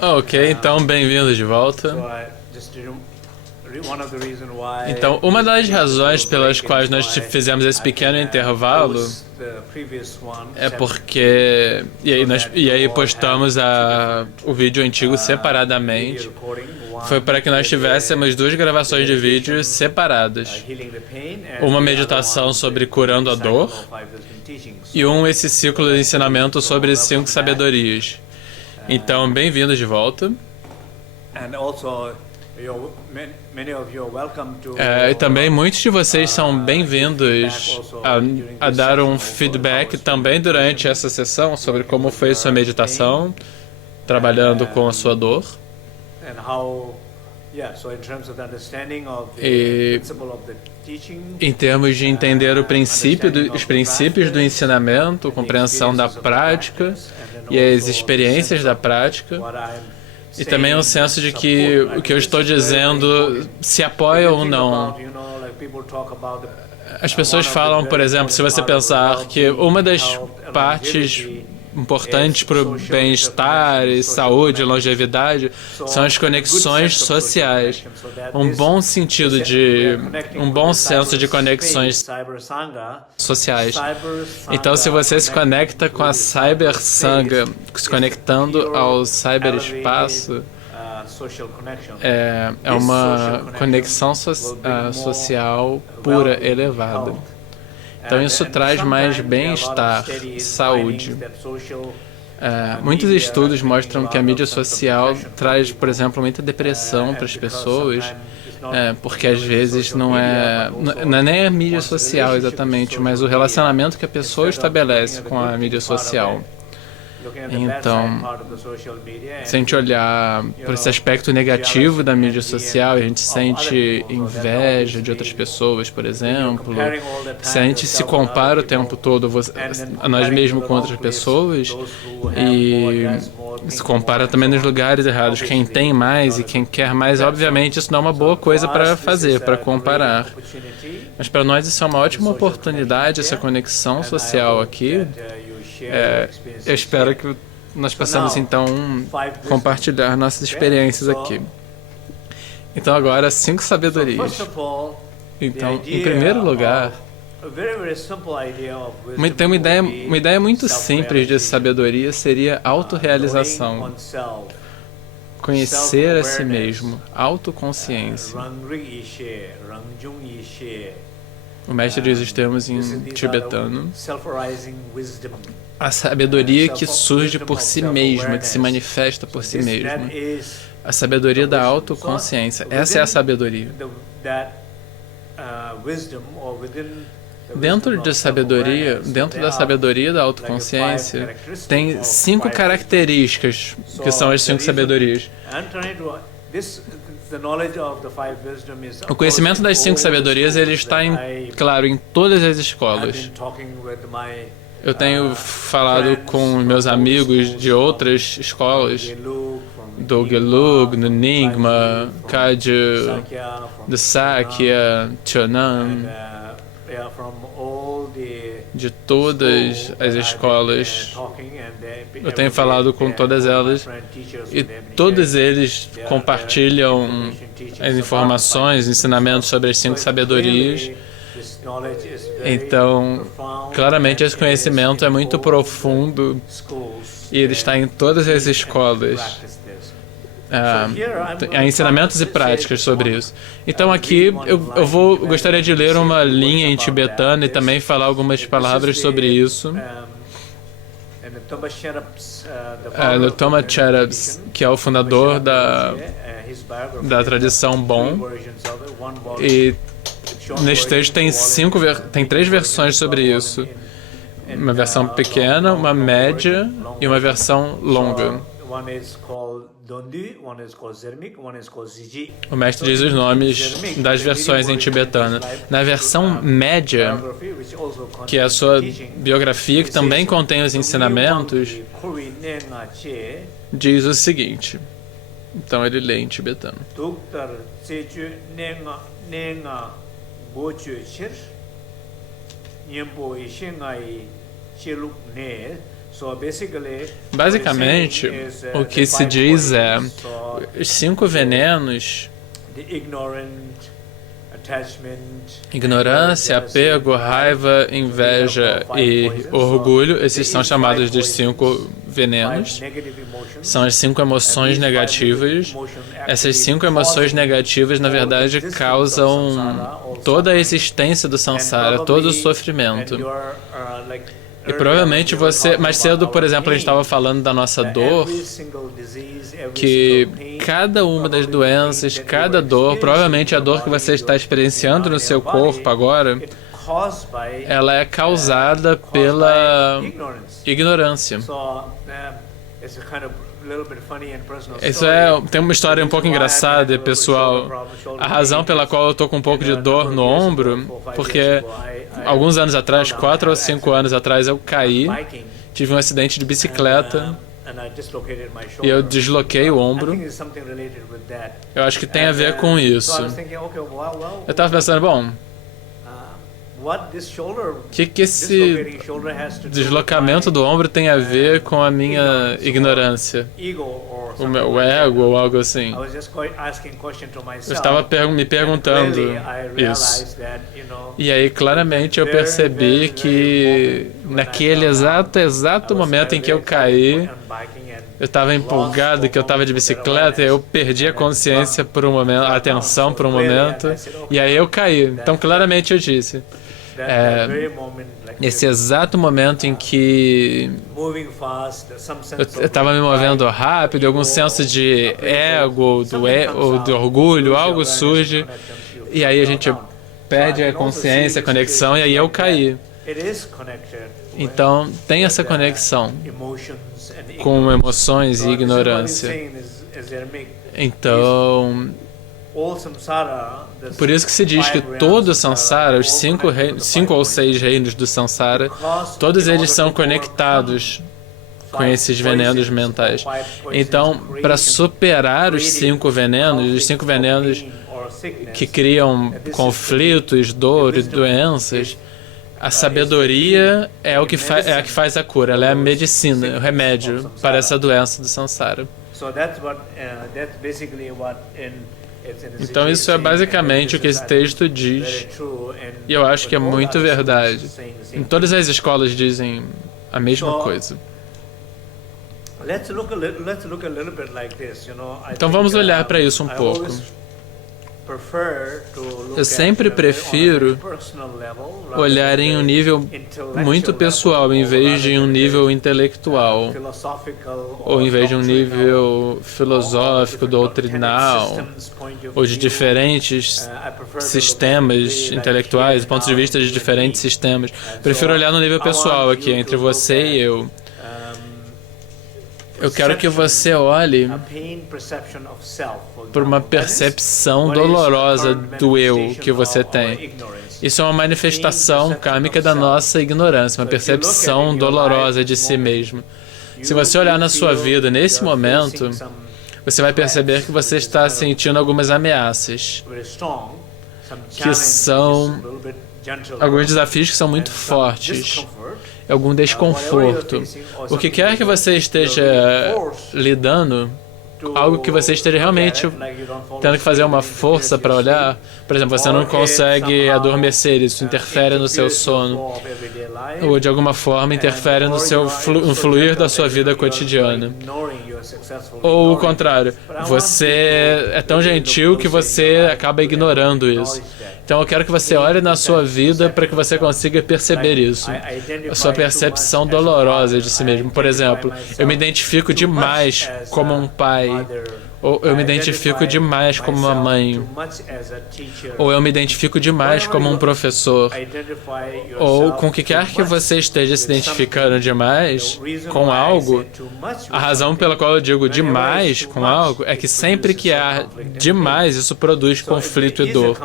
Ok, então bem-vindos de volta. Então, uma das razões pelas quais nós fizemos esse pequeno intervalo é porque... E aí postamos o vídeo antigo separadamente. Foi para que nós tivéssemos duas gravações de vídeo separadas. Uma meditação sobre curando a dor e esse ciclo de ensinamento sobre 5 sabedorias. Então, bem-vindos de volta. E também muitos de vocês são bem-vindos a dar um feedback também durante essa sessão sobre como foi sua meditação, trabalhando com a sua dor. E em termos de entender os princípios do ensinamento, compreensão da prática e as experiências da prática, e também o senso de que o que eu estou dizendo se apoia ou não. As pessoas falam, por exemplo, se você pensar que uma das partes importantes para o bem-estar, saúde e longevidade são as conexões sociais. Um bom senso de conexões sociais. Então, se você se conecta com a Cyber Sangha, se conectando ao cyberespaço, é uma conexão social pura, elevada. Então isso traz mais bem-estar, saúde. Muitos estudos mostram que a mídia social traz, por exemplo, muita depressão para as pessoas, porque às vezes não é nem a mídia social exatamente, mas o relacionamento que a pessoa estabelece com a mídia social. Então, se a gente olhar para esse aspecto negativo da mídia social, a gente sente inveja de outras pessoas, por exemplo, se a gente se compara o tempo todo a nós mesmos com outras pessoas e se compara também nos lugares errados, quem tem mais e quem quer mais, obviamente isso não é uma boa coisa para fazer, para comparar. Mas para nós isso é uma ótima oportunidade, essa conexão social aqui. Eu espero que nós possamos, então, compartilhar nossas experiências aqui. Então, agora, 5 sabedorias. Então, em primeiro lugar, tem uma ideia muito simples de sabedoria seria autorrealização. Conhecer a si mesmo, autoconsciência. O mestre diz os termos em tibetano. A sabedoria que surge por si mesma, que se manifesta por si mesma. A sabedoria da autoconsciência. Essa é a sabedoria. Dentro da sabedoria da autoconsciência, tem 5 características, que são as 5 sabedorias. O conhecimento das 5 sabedorias, ele está, claro, em todas as escolas. Eu tenho falado com meus amigos de outras escolas, do Gelug, do Nyingma, Kagyu, do Sakya, Chonan, de todas as escolas. Eu tenho falado com todas elas e todos eles compartilham as informações, ensinamentos sobre as 5 sabedorias. Então, claramente esse conhecimento é muito profundo e ele está em todas as escolas. Há ensinamentos e práticas sobre isso. Então aqui eu gostaria de ler uma linha em tibetano e também falar algumas palavras sobre isso. Do Toma Cherabs, que é o fundador da tradição Bon, e neste texto tem 3 versões sobre isso. Uma versão pequena, uma média e uma versão longa. O mestre diz os nomes das versões em tibetano. Na versão média, que é a sua biografia, que também contém os ensinamentos, diz o seguinte. Então ele lê em tibetano. Basicamente, o que se diz é os 5 venenos: ignorância, apego, raiva, inveja e orgulho. Esses são chamados de 5 venenos. São as 5 emoções negativas. Essas 5 emoções negativas, na verdade, causam toda a existência do samsara, todo o sofrimento. E provavelmente você, mais cedo, por exemplo, a gente estava falando da nossa dor, que cada uma das doenças, cada dor, provavelmente a dor que você está experienciando no seu corpo agora, ela é causada pela ignorância. Tem uma história um pouco engraçada, pessoal. A razão pela qual eu estou com um pouco de dor no ombro, porque alguns anos atrás, 4 ou 5 anos atrás, eu caí, tive um acidente de bicicleta e eu desloquei o ombro. Eu acho que tem a ver com isso. Eu estava pensando, bom, o que esse deslocamento do ombro tem a ver com a minha ignorância? O meu ego ou algo assim? Eu estava me perguntando isso. E aí, claramente, eu percebi que naquele exato momento em que eu caí, eu estava empolgado, que eu estava de bicicleta, e eu perdi a consciência por um momento, a atenção por um momento, e aí eu caí. Então, claramente, eu disse... Nesse exato momento em que eu estava me movendo rápido, algum senso de ego ou de orgulho, algo surge, e aí a gente perde a consciência, a conexão, e aí eu caí. Então, tem essa conexão com emoções e ignorância. Então... Por isso que se diz que todo o samsara, os 5 ou 6 reinos do samsara, todos eles são conectados com esses venenos mentais. Então, para superar os 5 venenos que criam conflitos, dor e doenças, a sabedoria é a que faz a cura, ela é a medicina, o remédio para essa doença do samsara. Então isso é basicamente o que esse texto diz, e eu acho que é muito verdade. Em todas as escolas dizem a mesma coisa. Então vamos olhar para isso um pouco. Eu sempre prefiro olhar em um nível muito pessoal, em vez de um nível intelectual, ou em vez de um nível filosófico, doutrinal, ou de diferentes sistemas intelectuais, pontos de vista de diferentes sistemas. Prefiro olhar no nível pessoal aqui, entre você e eu. Eu quero que você olhe por uma percepção dolorosa do eu que você tem. Isso é uma manifestação kármica da nossa ignorância, uma percepção dolorosa de si mesmo. Se você olhar na sua vida nesse momento, você vai perceber que você está sentindo algumas ameaças, que são alguns desafios que são muito fortes, algum desconforto. O que quer que você esteja lidando, algo que você esteja realmente tendo que fazer uma força para olhar, por exemplo, você não consegue adormecer, isso interfere no seu sono, ou de alguma forma interfere no fluir da sua vida cotidiana. Ou o contrário, você é tão gentil que você acaba ignorando isso. Então eu quero que você olhe na sua vida para que você consiga perceber isso. A sua percepção dolorosa de si mesmo. Por exemplo, eu me identifico demais como um pai. Ou eu me identifico demais como uma mãe. Ou eu me identifico demais como um professor. Ou com o que quer que você esteja se identificando demais com algo, a razão pela qual eu digo demais com algo é que sempre que há demais, isso produz conflito e dor.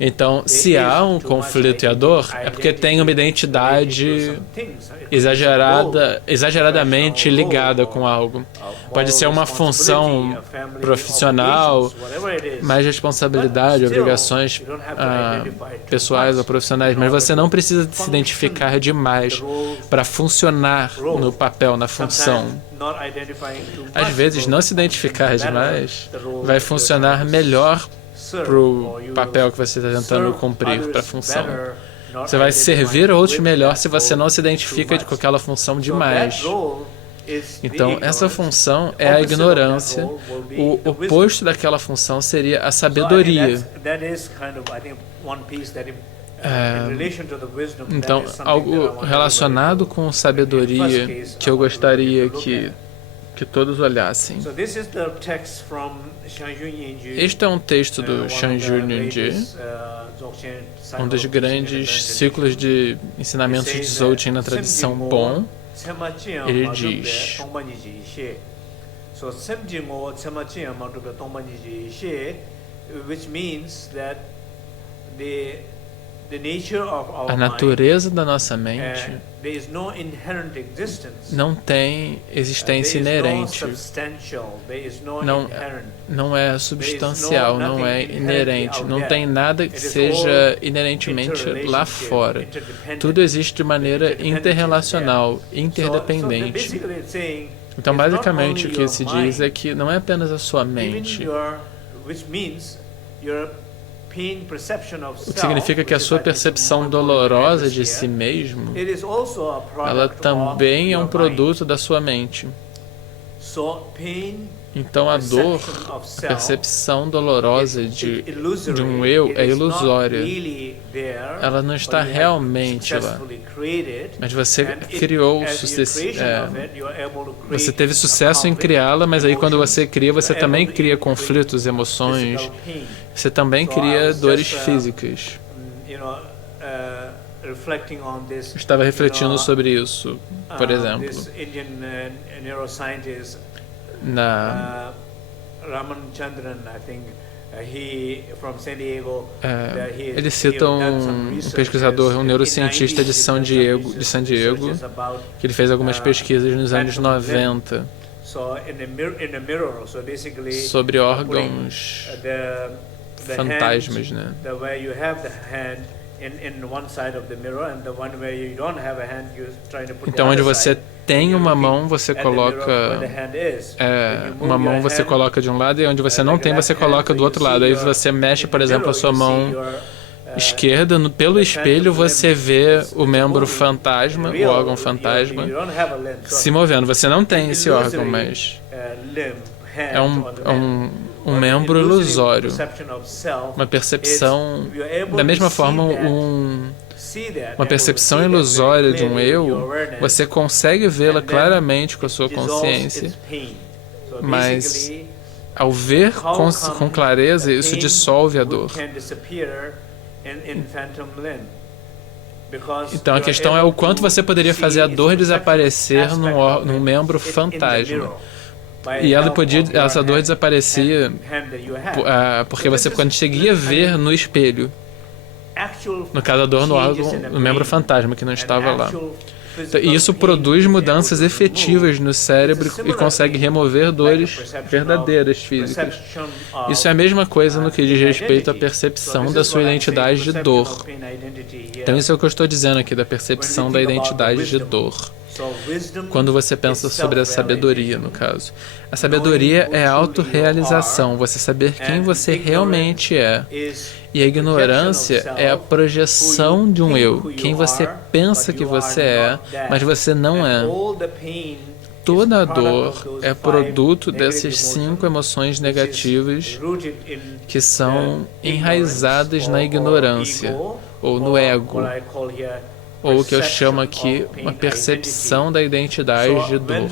Então, se há um conflito e a dor, é porque tem uma identidade exageradamente ligada com algo. Pode ser uma função profissional, mais responsabilidade, obrigações pessoais ou profissionais, mas você não precisa se identificar demais para funcionar no papel, na função. Às vezes, não se identificar demais vai funcionar melhor para o papel que você está tentando cumprir, para a função. Você vai servir outros melhor se você não se identifica com aquela função demais. Então, essa função é a ignorância. O oposto daquela função seria a sabedoria. Então, algo relacionado com sabedoria que eu gostaria que todos olhassem. Este é um texto do Shanju Nyingje, um dos grandes ciclos de ensinamentos de Dzogchen na tradição Bon. Ele diz: a natureza da nossa mente não tem existência inerente, não é substancial, não é inerente, não tem nada que seja inerentemente lá fora. Tudo existe de maneira interrelacional, interdependente. Então, basicamente, o que se diz é que não é apenas a sua mente, o que significa que a sua percepção dolorosa de si mesmo, ela também é um produto da sua mente. Então a dor, a percepção dolorosa de um eu é ilusória. Ela não está realmente lá. Mas você criou, você teve sucesso em criá-la, mas aí quando você cria, você também cria conflitos, emoções, você também cria dores físicas. Eu estava refletindo sobre isso, por exemplo. Ele cita um pesquisador, um neurocientista de San Diego, que ele fez algumas pesquisas nos anos 90 sobre órgãos fantasmas, né? Então, onde você tem uma mão, você coloca uma mão, você coloca de um lado, e onde você não tem, você coloca do outro lado. Aí você mexe, por exemplo, a sua mão esquerda, pelo espelho você vê o membro fantasma, o órgão fantasma, se movendo. Você não tem esse órgão, mas é um membro ilusório, uma percepção, da mesma forma, uma percepção ilusória de um eu, você consegue vê-la claramente com a sua consciência, mas ao ver com clareza, isso dissolve a dor. Então a questão é o quanto você poderia fazer a dor desaparecer num membro fantasma. E essa dor desaparecia porque você conseguia ver no espelho. No caso, a dor no órgão, no membro fantasma que não estava lá. E isso produz mudanças efetivas no cérebro e consegue remover dores verdadeiras físicas. Isso é a mesma coisa no que diz respeito à percepção da sua identidade de dor. Então isso é o que eu estou dizendo aqui, da percepção da identidade de dor. Quando você pensa sobre a sabedoria, no caso. A sabedoria é a autorrealização, você saber quem você realmente é. E a ignorância é a projeção de um eu, quem você pensa que você é, mas você não é. toda a dor é produto dessas 5 emoções negativas que são enraizadas na ignorância, ou no ego, ou o que eu chamo aqui uma percepção da identidade de dor.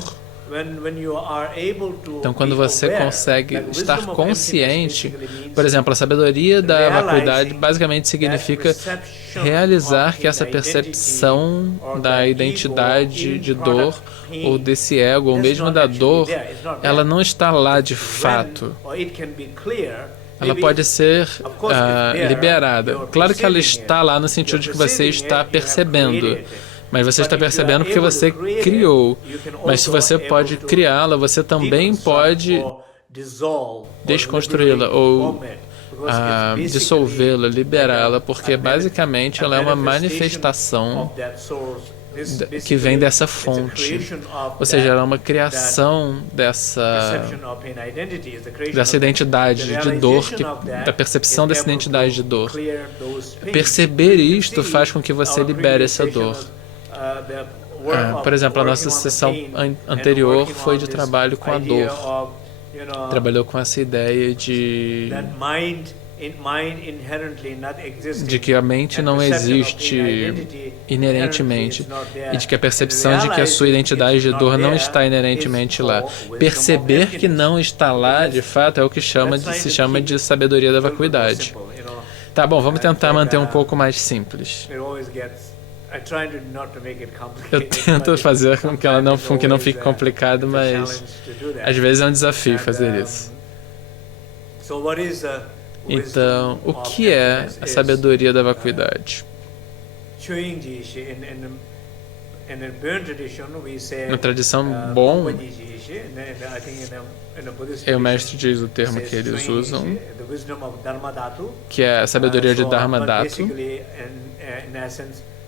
Então, quando você consegue estar consciente, por exemplo, a sabedoria da vacuidade basicamente significa realizar que essa percepção da identidade de dor, ou desse ego, ou mesmo da dor, ela não está lá de fato. Ela pode ser liberada. Claro que ela está lá no sentido de que você está percebendo. Mas você está percebendo porque você criou. Mas se você pode criá-la, você também pode desconstruí-la ou dissolvê-la, liberá-la, porque basicamente ela é uma manifestação que vem dessa fonte. Ou seja, ela é uma criação dessa identidade de dor, da percepção dessa identidade de dor. Perceber isto faz com que você libere essa dor. Por exemplo, a nossa sessão anterior foi de trabalho com a dor. Trabalhou com essa ideia de que a mente não existe inerentemente e de que a percepção de que a sua identidade de dor não está inerentemente lá. Perceber que não está lá, de fato, é o que se chama de sabedoria da vacuidade. Tá bom, vamos tentar manter um pouco mais simples. Eu tento fazer com que não fique complicado, mas às vezes é um desafio fazer isso. Então, o que é a sabedoria da vacuidade? Na tradição Bon, o mestre diz o termo que eles usam, que é a sabedoria de Dharmadhatu.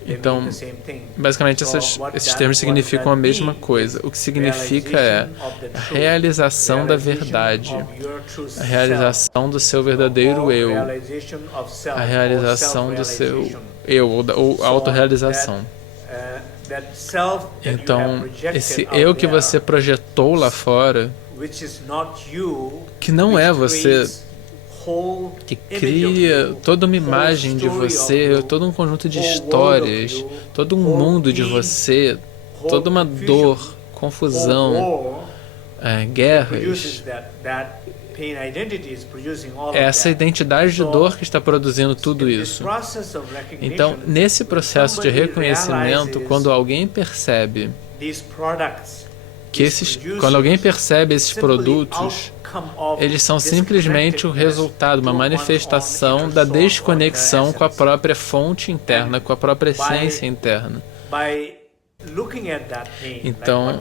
Então, basicamente, esses termos significam a mesma coisa. O que significa é a realização da verdade, a realização do seu verdadeiro eu, a realização do seu eu, ou autorrealização. Então, esse eu que você projetou lá fora, que não é você, que cria toda uma imagem de você, todo um conjunto de histórias, todo um mundo de você, toda uma dor, confusão, guerras. É essa identidade de dor que está produzindo tudo isso. Então, nesse processo de reconhecimento, quando alguém percebe esses produtos, eles são simplesmente o resultado, uma manifestação da desconexão com a própria fonte interna, com a própria essência interna. Então,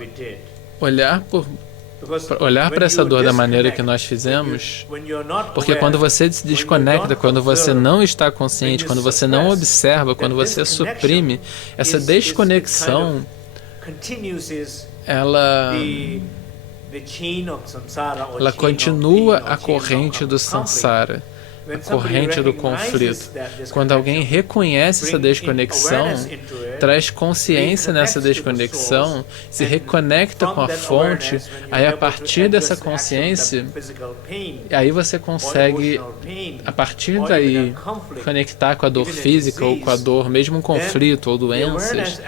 olhar para essa dor da maneira que nós fizemos, porque quando você se desconecta, quando você não está consciente, quando você não observa, quando você suprime, essa desconexão, ela continua a corrente do samsara, a corrente do conflito. Quando alguém reconhece essa desconexão, traz consciência nessa desconexão, se reconecta com a fonte, aí a partir dessa consciência, aí você consegue, a partir daí, conectar com a dor física ou com a dor, mesmo um conflito ou doenças.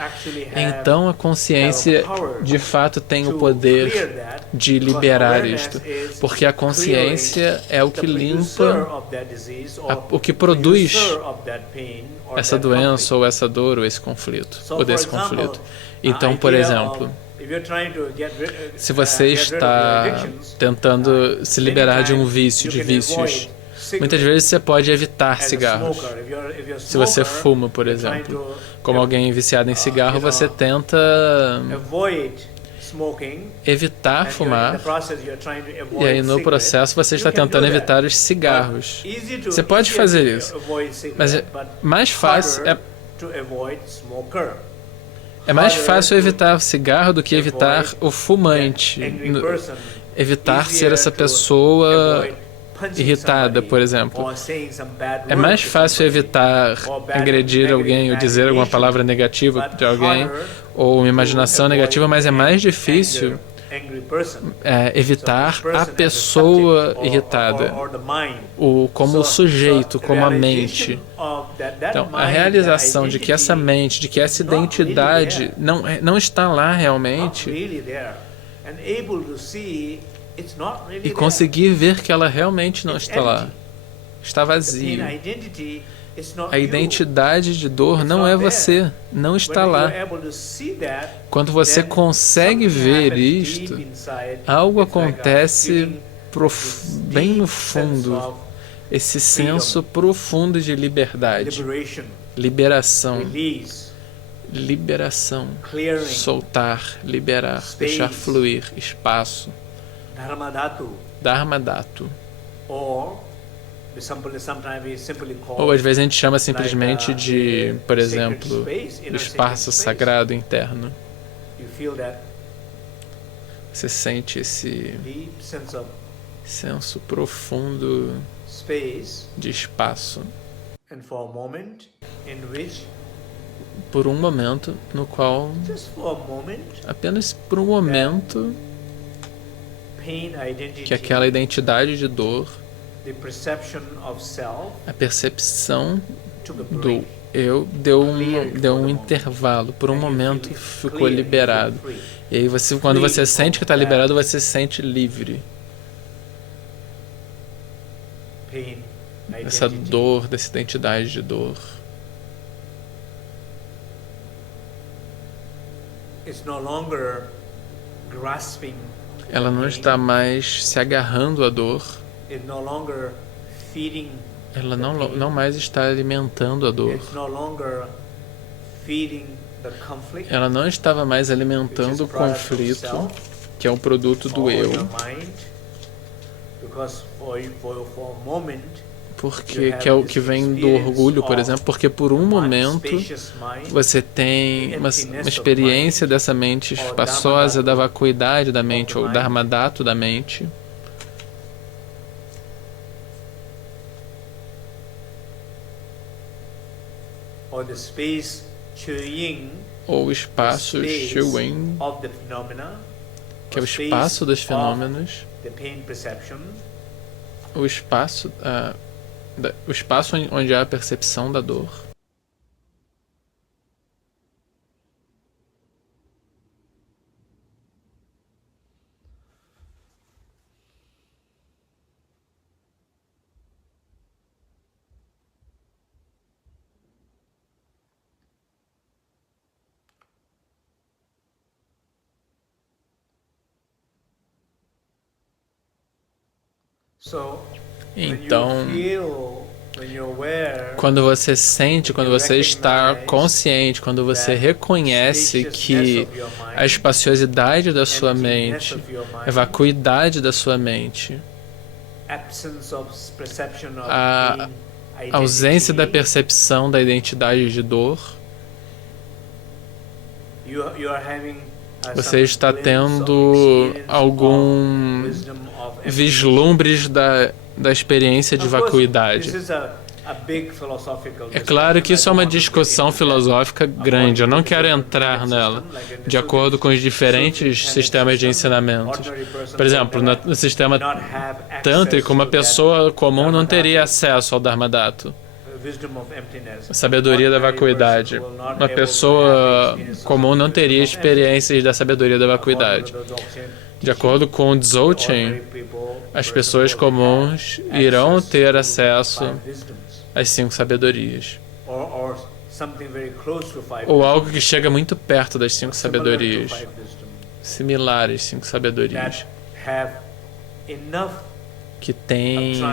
Então a consciência, de fato, tem o poder de liberar isto, porque a consciência é o que limpa, o que produz essa doença ou essa dor ou esse conflito, ou desse conflito. Então, por exemplo, se você está tentando se liberar de um vício, de vícios, muitas vezes você pode evitar cigarros. Se você fuma, por exemplo, como alguém viciado em cigarro, você tenta evitar fumar, e aí no processo você está tentando evitar os cigarros. Você pode fazer isso, mas é mais fácil evitar o cigarro do que evitar o fumante, evitar ser essa pessoa irritada, por exemplo. É mais fácil evitar agredir alguém ou dizer alguma palavra negativa de alguém ou uma imaginação negativa, mas é mais difícil evitar a pessoa irritada, como o sujeito, como a mente. Então, a realização de que essa mente, de que essa identidade não está lá realmente, e conseguir ver que ela realmente não está lá, está vazio. A identidade de dor não é você, não está lá. Quando você consegue ver isto, algo acontece bem no fundo, esse senso profundo de liberdade, liberação, soltar, liberar, deixar fluir, espaço, Dharmadhatu. Ou às vezes a gente chama simplesmente de, por exemplo, o espaço sagrado interno. Você sente esse senso profundo de espaço. Por um momento no qual, apenas por um momento, que aquela identidade de dor, a percepção do eu deu um intervalo. Por um momento ficou liberado. E aí quando você sente que está liberado, você se sente livre. Essa dor, dessa identidade de dor. Ela não está mais se agarrando à dor. Ela não mais está alimentando a dor. Ela não estava mais alimentando o conflito, que é um produto do eu. Porque que é o que vem do orgulho, por exemplo, porque por um momento você tem uma experiência dessa mente espaçosa, da vacuidade da mente, ou dharmadhatu da mente. Ou o espaço Shu-Yin, que é o espaço dos fenômenos, o espaço onde há a percepção da dor. Então, quando você sente, quando você está consciente, quando você reconhece que a espaciosidade da sua mente, a vacuidade da sua mente, a ausência da percepção da identidade de dor, você está tendo algum vislumbres da experiência de vacuidade. É claro que isso é uma discussão filosófica grande, eu não quero entrar nela, de acordo com os diferentes sistemas de ensinamentos. Por exemplo, no sistema tântrico, uma pessoa comum não teria acesso ao Dharmadhatu, a sabedoria da vacuidade. Uma pessoa comum não teria experiências da sabedoria da vacuidade. De acordo com o Dzogchen, as pessoas comuns irão ter acesso às 5 sabedorias. Ou algo que chega muito perto das 5 sabedorias. Similares 5 sabedorias. Que tem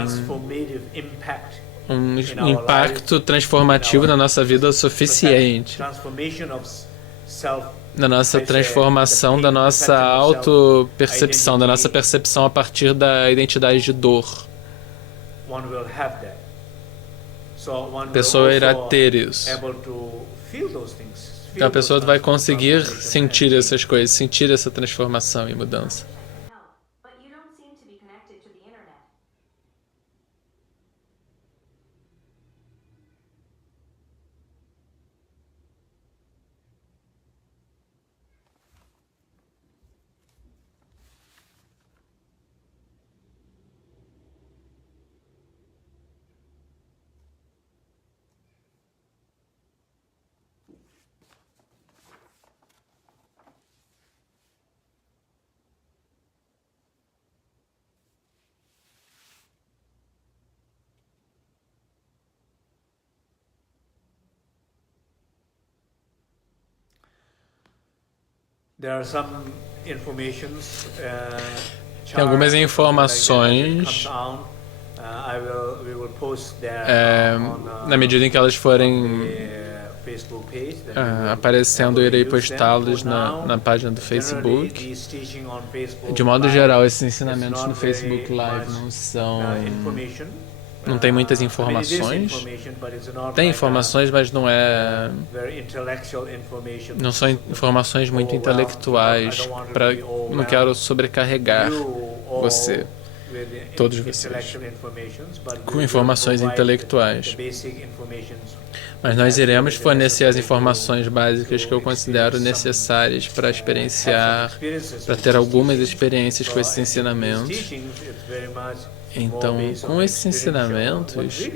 um impacto transformativo na nossa vida suficiente. Na nossa transformação, da nossa auto-percepção, da nossa percepção a partir da identidade de dor. A pessoa irá ter isso. Então a pessoa vai conseguir sentir essas coisas, sentir essa transformação e mudança. Tem algumas informações, na medida em que elas forem aparecendo, eu irei postá-los na página do Facebook. De modo geral, esses ensinamentos no Facebook Live não tem muitas informações. Tem informações, mas não são informações muito intelectuais. Não quero sobrecarregar você, todos vocês, com informações intelectuais. Mas nós iremos fornecer as informações básicas que eu considero necessárias para experienciar, para ter algumas experiências com esses ensinamentos. Então, com esses ensinamentos,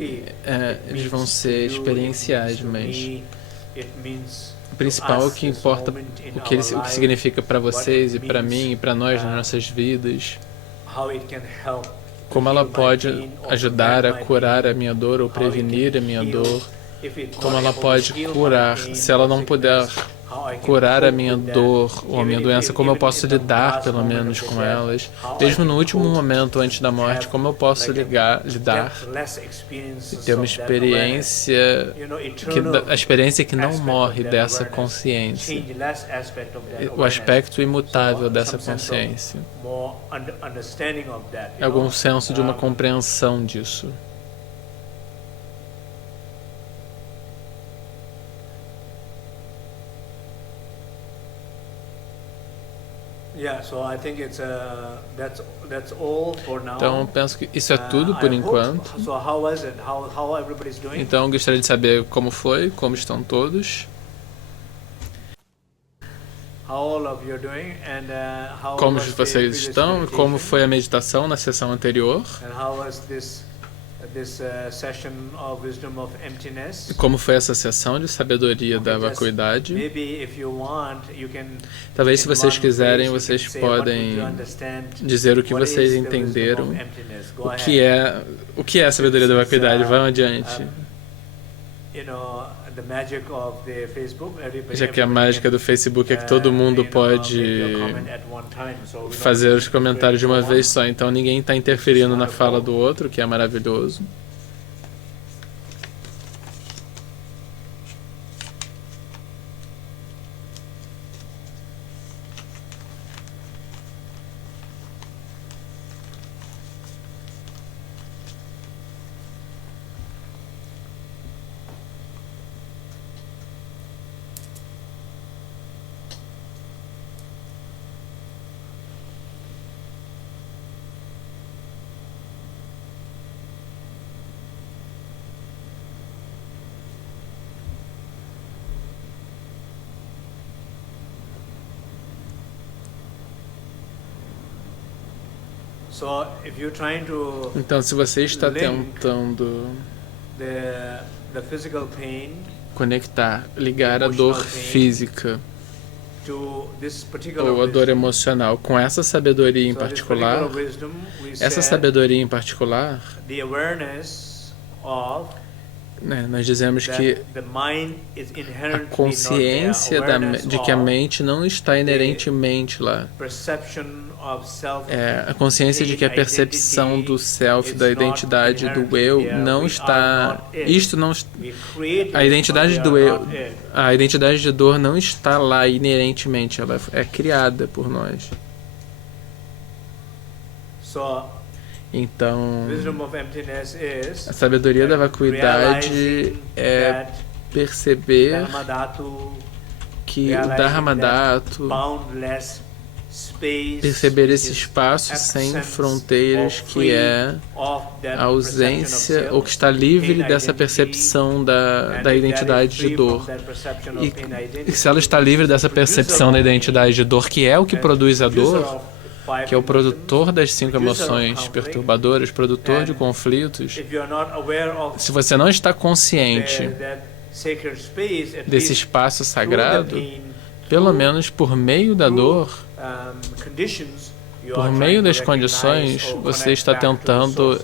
eles vão ser experienciais, mas o principal é o que importa, o que significa para vocês e para mim e para nós nas nossas vidas. Como ela pode ajudar a curar a minha dor ou prevenir a minha dor. Como ela pode curar, se ela não puder curar a minha dor ou a minha doença, como eu posso lidar, pelo menos, com elas, mesmo no último momento antes da morte, como eu posso lidar e ter uma experiência, a experiência que não morre dessa consciência, o aspecto imutável dessa consciência, algum senso de uma compreensão disso. Então, penso que isso é tudo por enquanto. Então, gostaria de saber como foi, como estão todos. Como vocês estão, como foi a meditação na sessão anterior. E como foi essa sessão de sabedoria da vacuidade? Talvez, se vocês quiserem, vocês podem dizer o que vocês entenderam, o que é a sabedoria da vacuidade. Vão adiante. Já que a mágica do Facebook é que todo mundo pode fazer os comentários de uma vez só, então ninguém está interferindo na fala do outro, que é maravilhoso. Então, se você está tentando ligar a dor física ou a dor emocional com essa sabedoria em particular, nós dizemos que a consciência de que a mente não está inerentemente lá. A consciência de que a percepção do self, da identidade do eu, não está. A identidade do eu, a identidade de dor não está lá inerentemente, ela é criada por nós. Então, a sabedoria da vacuidade é perceber que o Dharmadhatu, perceber esse espaço sem fronteiras, que é a ausência, ou que está livre dessa percepção da identidade de dor. E se ela está livre dessa percepção da identidade de dor, que é o que produz a dor, que é o produtor das 5 emoções perturbadoras, produtor de conflitos, se você não está consciente desse espaço sagrado, pelo menos por meio da dor, por meio das condições, você está tentando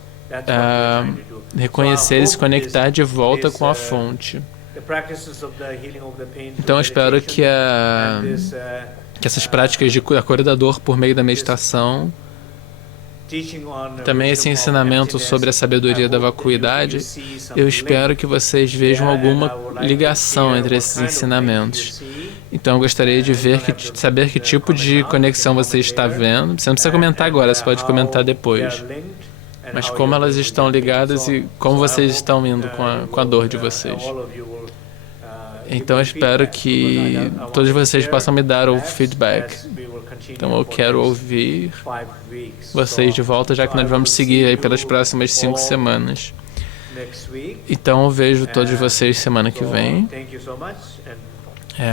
reconhecer e se conectar de volta com a fonte. Então eu espero que essas práticas da cura da dor por meio da meditação, também esse ensinamento sobre a sabedoria da vacuidade, eu espero que vocês vejam alguma ligação entre esses ensinamentos. Então eu gostaria de saber que tipo de conexão você está vendo. Você não precisa comentar agora, você pode comentar depois. Mas como elas estão ligadas e como vocês estão indo com a dor de vocês. Então eu espero que todos vocês possam me dar o feedback. Então eu quero ouvir vocês de volta, já que nós vamos seguir aí pelas próximas 5 semanas. Então eu vejo todos vocês semana que vem.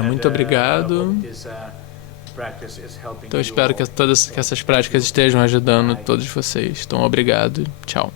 Muito obrigado. Então eu espero que essas práticas estejam ajudando todos vocês. Então obrigado. Tchau.